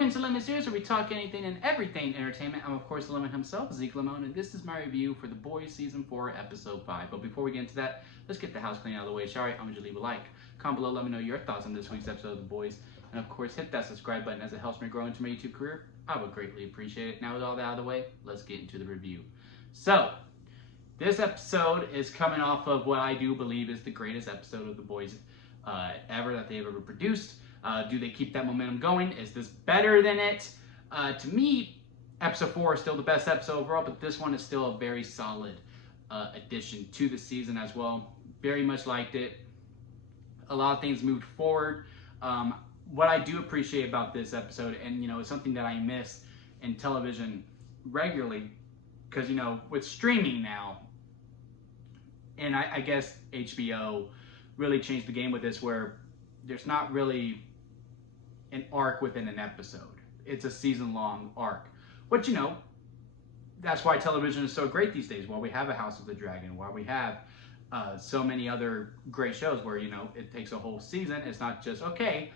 welcome to Lemon Series, where we talk anything and everything entertainment. I'm, of course, the Lemon himself, Zeke Lemon, and this is my review for The Boys Season 4, Episode 5. But before we get into that, let's get the house clean out of the way, shall we? I'm going to leave a like. Comment below, let me know your thoughts on this week's episode of The Boys. And, of course, hit that subscribe button as it helps me grow into my YouTube career. I would greatly appreciate it. Now, with all that out of the way, let's get into the review. So, this episode is coming off of what I do believe is the greatest episode of The Boys ever that they've ever produced. Do they keep that momentum going? Is this better than it? To me, episode 4 is still the best episode overall, but this one is still a very solid addition to the season as well. Very much liked it. A lot of things moved forward. What I do appreciate about this episode, and it's something that I miss in television regularly, because with streaming now, and I guess HBO really changed the game with this, where there's not really an arc within an episode. It's a season-long arc. But that's why television is so great these days. Why we have a House of the Dragon. Why we have so many other great shows where it takes a whole season. It's not just, okay,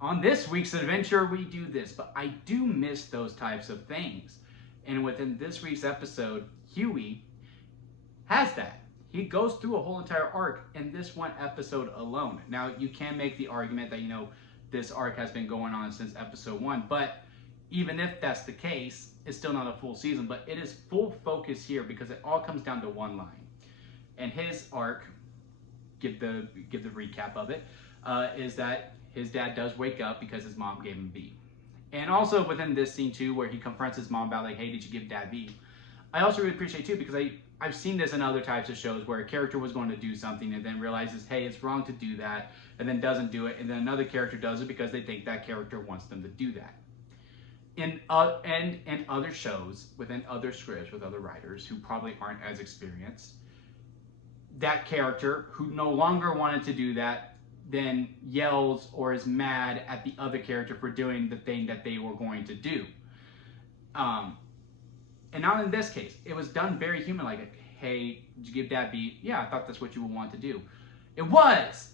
on this week's adventure we do this. But I do miss those types of things. And within this week's episode, Huey has that. He goes through a whole entire arc in this one episode alone. Now, you can make the argument that, this arc has been going on since episode 1, but even if that's the case, it's still not a full season, but it is full focus here because it all comes down to one line. And his arc, give the recap of it, is that his dad does wake up because his mom gave him B. And also within this scene too, where he confronts his mom about like, hey, did you give dad B? I also really appreciate too, because I've seen this in other types of shows where a character was going to do something and then realizes, hey, it's wrong to do that, and then doesn't do it, and then another character does it because they think that character wants them to do that. In other shows, within other scripts, with other writers who probably aren't as experienced, that character who no longer wanted to do that then yells or is mad at the other character for doing the thing that they were going to do. And not in this case. It was done very human, like, hey, did you give dad B? Yeah, I thought that's what you would want to do. It was!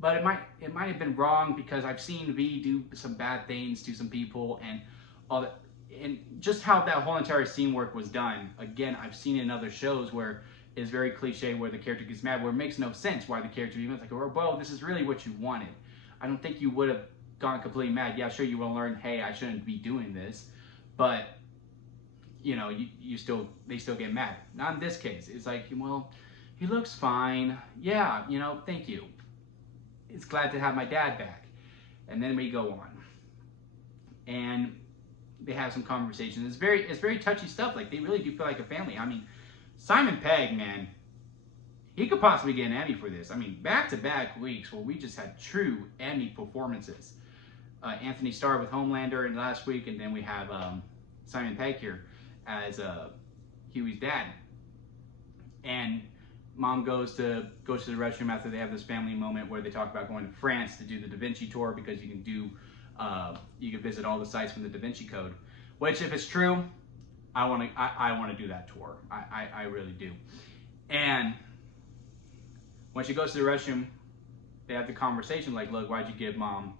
But it might have been wrong because I've seen V do some bad things to some people and all that. And just how that whole entire scene work was done, again, I've seen in other shows where it's very cliche where the character gets mad, where it makes no sense why the character even is like, well, this is really what you wanted. I don't think you would have gone completely mad. Yeah, sure, you will learn, hey, I shouldn't be doing this, but they still get mad. Not in this case. It's like, well, he looks fine. Yeah, thank you. It's glad to have my dad back. And then we go on. And they have some conversations. It's very touchy stuff. Like, they really do feel like a family. I mean, Simon Pegg, man, he could possibly get an Emmy for this. I mean, back-to-back weeks where we just had true Emmy performances. Anthony Starr with Homelander in last week, and then we have Simon Pegg here as Huey's dad. And mom goes to the restroom after they have this family moment where they talk about going to France to do the Da Vinci tour because you can visit all the sites from the Da Vinci Code. Which, if it's true, I want to do that tour. I really do. And when she goes to the restroom, they have the conversation like, look, why'd you give mom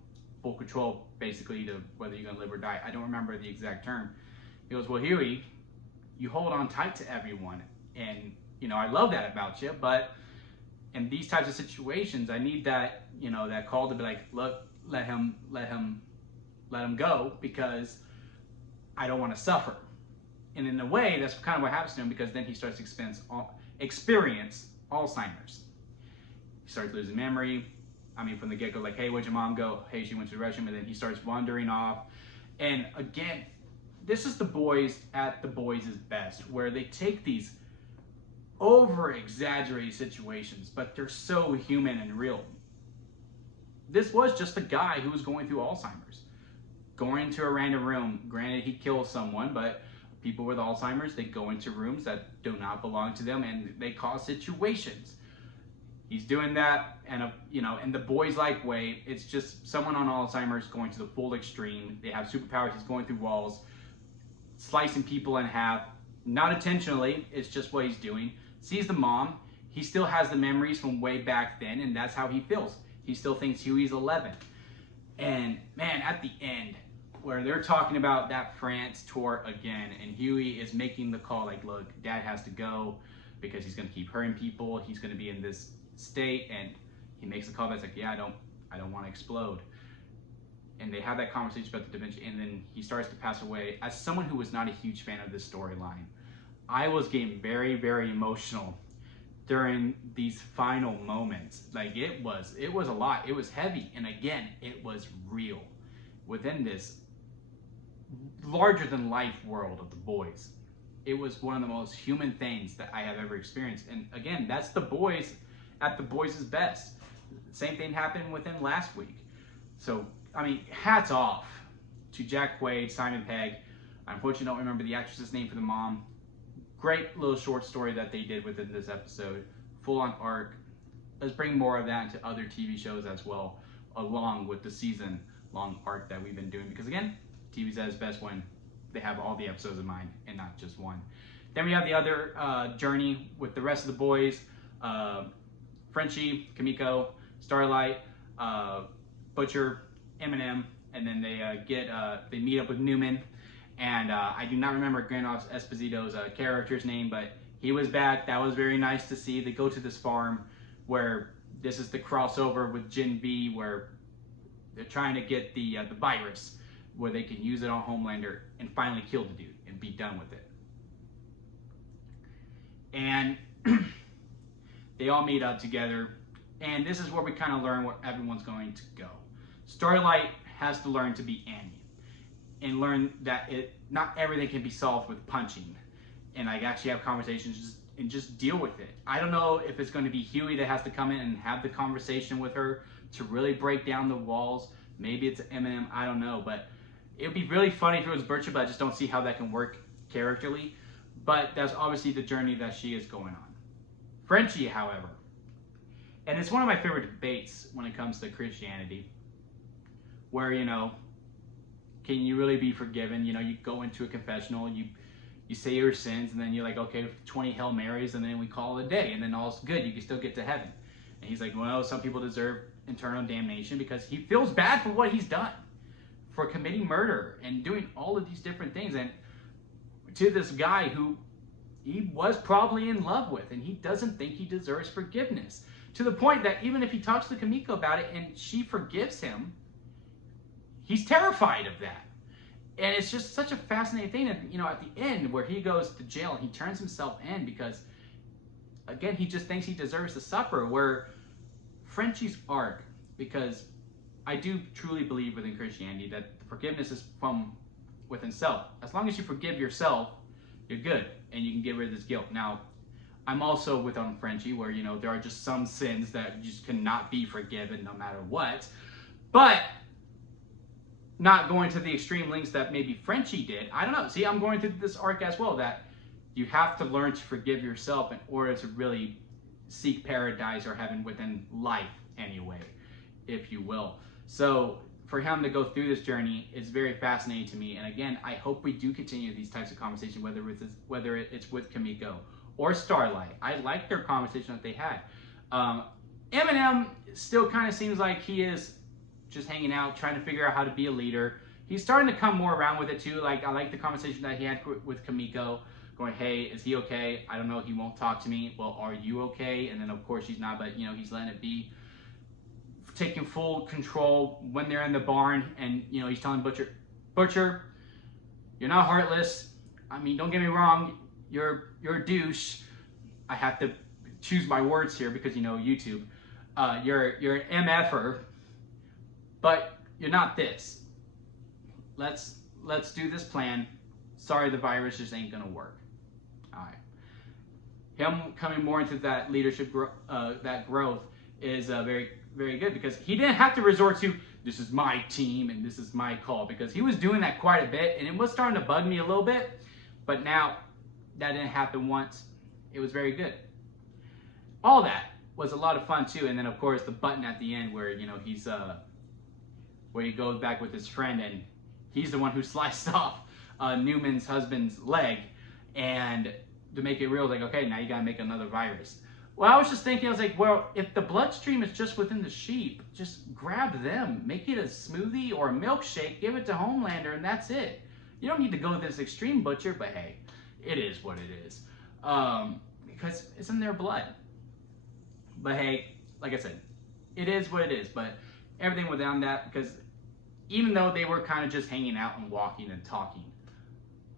full control basically to whether you're gonna live or die? I don't remember the exact term. He goes, well, Huey, you hold on tight to everyone, and I love that about you, but in these types of situations, I need that that call to be like, look, let him go because I don't want to suffer. And in a way, that's kind of what happens to him, because then he starts to experience Alzheimer's. He starts losing memory. I mean, from the get-go, like, hey, where'd your mom go? Hey, she went to the restroom, and then he starts wandering off. And again, this is The Boys at The Boys' best, where they take these over-exaggerated situations, but they're so human and real. This was just a guy who was going through Alzheimer's. Going into a random room, granted he kills someone, but people with Alzheimer's, they go into rooms that do not belong to them, and they cause situations. He's doing that, and in the boys-like way. It's just someone on Alzheimer's going to the full extreme. They have superpowers. He's going through walls, slicing people in half, not intentionally. It's just what he's doing. Sees the mom. He still has the memories from way back then, and that's how he feels. He still thinks Huey's 11. And man, at the end, where they're talking about that France tour again, and Huey is making the call like, look, Dad has to go because he's going to keep hurting people. He's going to be in this state, and he makes the call that's like, yeah, I don't want to explode. And they have that conversation about the Da Vinci, and then he starts to pass away. As someone who was not a huge fan of this storyline, I was getting very, very emotional during these final moments. Like it was a lot. It was heavy, and again, it was real within this larger than life world of The Boys. It was one of the most human things that I have ever experienced. And again, that's The Boys at The Boys' best. Same thing happened within last week. So, I mean, hats off to Jack Quaid, Simon Pegg. I unfortunately don't remember the actress's name for the mom. Great little short story that they did within this episode. Full on arc. Let's bring more of that into other TV shows as well, along with the season-long arc that we've been doing. Because again, TV's at its best when they have all the episodes in mind and not just one. Then we have the other journey with the rest of the boys. Frenchie, Kimiko, Starlight, Butcher, Eminem, and then they meet up with Newman. And I do not remember Grand Officer Esposito's character's name, but he was back. That was very nice to see. They go to this farm where this is the crossover with Gen V, where they're trying to get the virus, where they can use it on Homelander and finally kill the dude and be done with it. And they all meet up together, and this is where we kind of learn where everyone's going to go. Starlight has to learn to be Annie and learn that not everything can be solved with punching, and like actually have conversations and just deal with it. I don't know if it's going to be Huey that has to come in and have the conversation with her to really break down the walls. Maybe it's Eminem, I don't know, but it would be really funny if it was Butcher, but I just don't see how that can work characterly. But that's obviously the journey that she is going on. Frenchie, however, and it's one of my favorite debates when it comes to Christianity, where, you know, can you really be forgiven? You know, you go into a confessional, you say your sins, and then you're like, okay, 20 Hail Marys, and then we call it a day, and then all's good, you can still get to heaven. And he's like, well, some people deserve eternal damnation because he feels bad for what he's done, for committing murder and doing all of these different things, and to this guy who he was probably in love with, and he doesn't think he deserves forgiveness, to the point that even if he talks to Kimiko about it and she forgives him, he's terrified of that. And it's just such a fascinating thing. And, you know, at the end where he goes to jail, he turns himself in because, again, he just thinks he deserves to suffer. Where Frenchie's arc, because I do truly believe within Christianity that forgiveness is from within self. As long as you forgive yourself, you're good and you can get rid of this guilt. Now, I'm also with on Frenchie where, you know, there are just some sins that just cannot be forgiven no matter what. But not going to the extreme lengths that maybe Frenchie did. I don't know. See, I'm going through this arc as well, that you have to learn to forgive yourself in order to really seek paradise or heaven within life anyway, if you will. So for him to go through this journey is very fascinating to me. And again, I hope we do continue these types of conversations, whether it's with Kimiko or Starlight. I like their conversation that they had. Eminem still kind of seems like he is just hanging out, trying to figure out how to be a leader. He's starting to come more around with it too. Like, I like the conversation that he had with Kimiko, going, hey, is he okay? I don't know, he won't talk to me. Well, are you okay? And then of course he's not, but you know, he's letting it be. Taking full control when they're in the barn, and you know, he's telling Butcher, you're not heartless. I mean, don't get me wrong, you're a douche. I have to choose my words here because, you know, YouTube. You're an MFer. But you're not this. Let's do this plan. Sorry, the virus just ain't gonna work. All right. Him coming more into that leadership, that growth is very, very good, because he didn't have to resort to, this is my team and this is my call, because he was doing that quite a bit, and it was starting to bug me a little bit. But now that didn't happen once. It was very good. All that was a lot of fun too. And then of course the button at the end where, you know, he's where he goes back with his friend, and he's the one who sliced off Newman's husband's leg, and to make it real, like, okay, now you gotta make another virus. Well, I was just thinking, I was like, well, if the bloodstream is just within the sheep, just grab them, make it a smoothie or a milkshake, give it to Homelander, and that's it. You don't need to go this extreme, Butcher, but hey, it is what it is. Because it's in their blood. But hey, like I said, it is what it is. But everything without that, because even though they were kind of just hanging out and walking and talking,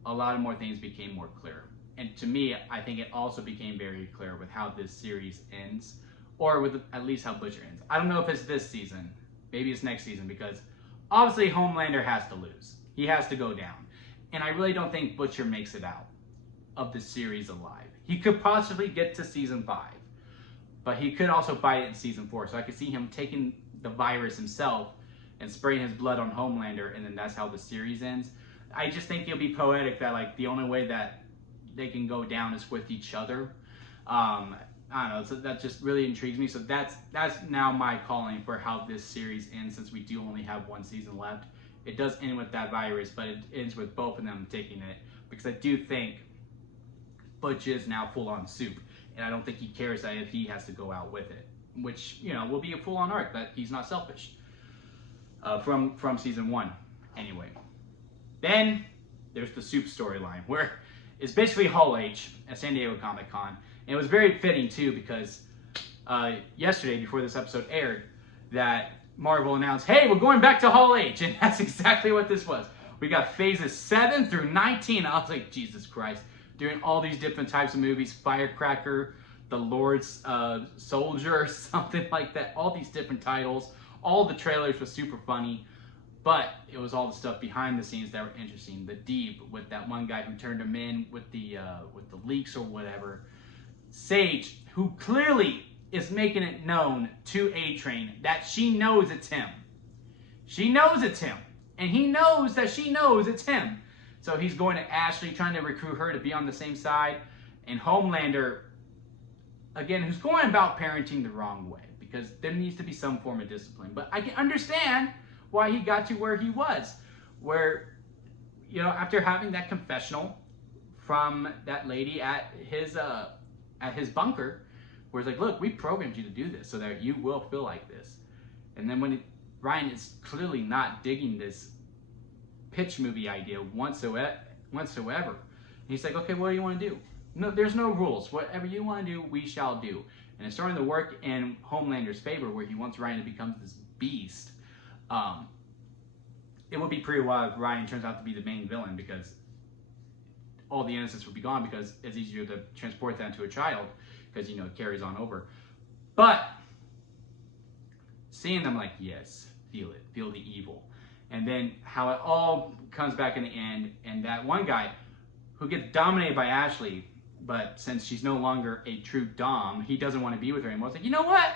a lot of more things became more clear. And to me, I think it also became very clear with how this series ends, or with at least how Butcher ends. I don't know if it's this season, maybe it's next season, because obviously Homelander has to lose. He has to go down. And I really don't think Butcher makes it out of the series alive. He could possibly get to season 5, but he could also bite it in season 4. So I could see him taking the virus himself and spraying his blood on Homelander, and then that's how the series ends. I just think it'll be poetic that like the only way that they can go down is with each other. I don't know, so that just really intrigues me. So that's now my calling for how this series ends, since we do only have one season left. It does end with that virus, but it ends with both of them taking it, because I do think Butch is now full-on soup, and I don't think he cares that if he has to go out with it, which, you know, will be a full-on arc that he's not selfish from season 1 anyway. Then there's the soup storyline, where it's basically Hall H at San Diego Comic-Con. And it was very fitting too, because yesterday, before this episode aired, that Marvel announced, hey, we're going back to Hall H, and that's exactly what this was. We got phases 7 through 19. I was like, Jesus Christ, doing all these different types of movies, Firecracker, The Lord's Soldier, something like that, all these different titles. All the trailers were super funny. But it was all the stuff behind the scenes that were interesting. The Deep, with that one guy who turned him in with the leaks or whatever. Sage, who clearly is making it known to A-Train that she knows it's him. She knows it's him. And he knows that she knows it's him. So he's going to Ashley, trying to recruit her to be on the same side. And Homelander, again, who's going about parenting the wrong way, because there needs to be some form of discipline. But I can understand why he got to where he was, where, you know, after having that confessional from that lady at his bunker, where it's like, look, we programmed you to do this so that you will feel like this. And then when Ryan is clearly not digging this pitch movie idea whatsoever, he's like, okay, what do you want to do? No, there's no rules. Whatever you want to do, we shall do. And it's starting to work in Homelander's favor, where he wants Ryan to become this beast. It would be pretty wild if Ryan turns out to be the main villain, because all the innocence would be gone, because it's easier to transport that to a child, because, you know, it carries on over. But seeing them like, yes, feel it, feel the evil. And then how it all comes back in the end, and that one guy who gets dominated by Ashley, but since she's no longer a true dom, he doesn't want to be with her anymore. It's like, you know what?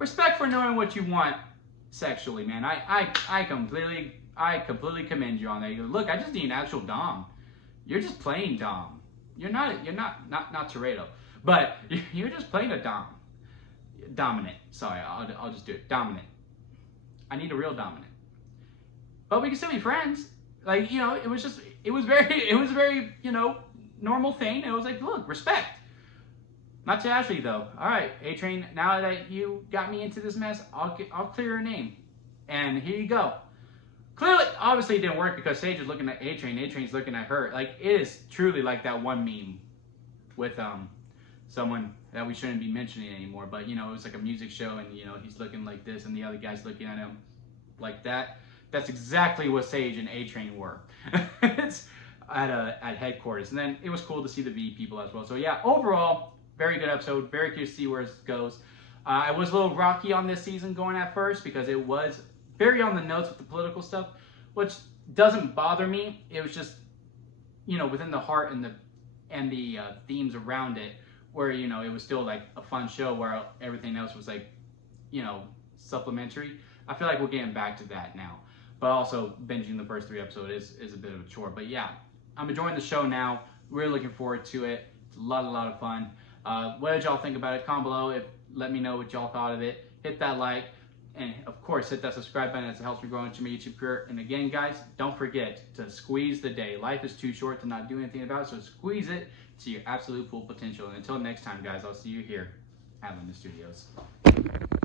Respect for knowing what you want sexually, man. I completely commend you on that. You go, look, I just need an actual dom. You're just playing dom. You're not Toretto, but you're just playing a dom. Dominant. Sorry, I'll just do it. Dominant. I need a real dominant. But we can still be friends. Like, you know, it was a very, you know, normal thing. It was like, look, respect. Not to Ashley, though. All right, A-Train, now that you got me into this mess, I'll clear your name. And here you go. Clearly, obviously it didn't work, because Sage is looking at A-Train, A-Train's looking at her. Like, it is truly like that one meme with someone that we shouldn't be mentioning anymore. But, you know, it was like a music show, and, you know, he's looking like this, and the other guy's looking at him like that. That's exactly what Sage and A-Train were. It's at headquarters. And then it was cool to see the V people as well. So, yeah, overall, very good episode. Very curious to see where it goes. I was a little rocky on this season going at first, because it was very on the notes with the political stuff, which doesn't bother me. It was just, you know, within the heart and the themes around it, where, you know, it was still like a fun show, where everything else was like, you know, supplementary. I feel like we're getting back to that now. But also, binging the first 3 episodes is a bit of a chore. But yeah, I'm enjoying the show now. Really looking forward to it. It's a lot of fun. What did y'all think about it? Comment below. Let me know what y'all thought of it. Hit that like. And of course, hit that subscribe button. It helps me grow into my YouTube career. And again, guys, don't forget to squeeze the day. Life is too short to not do anything about it. So squeeze it to your absolute full potential. And until next time, guys, I'll see you here. at London Studios.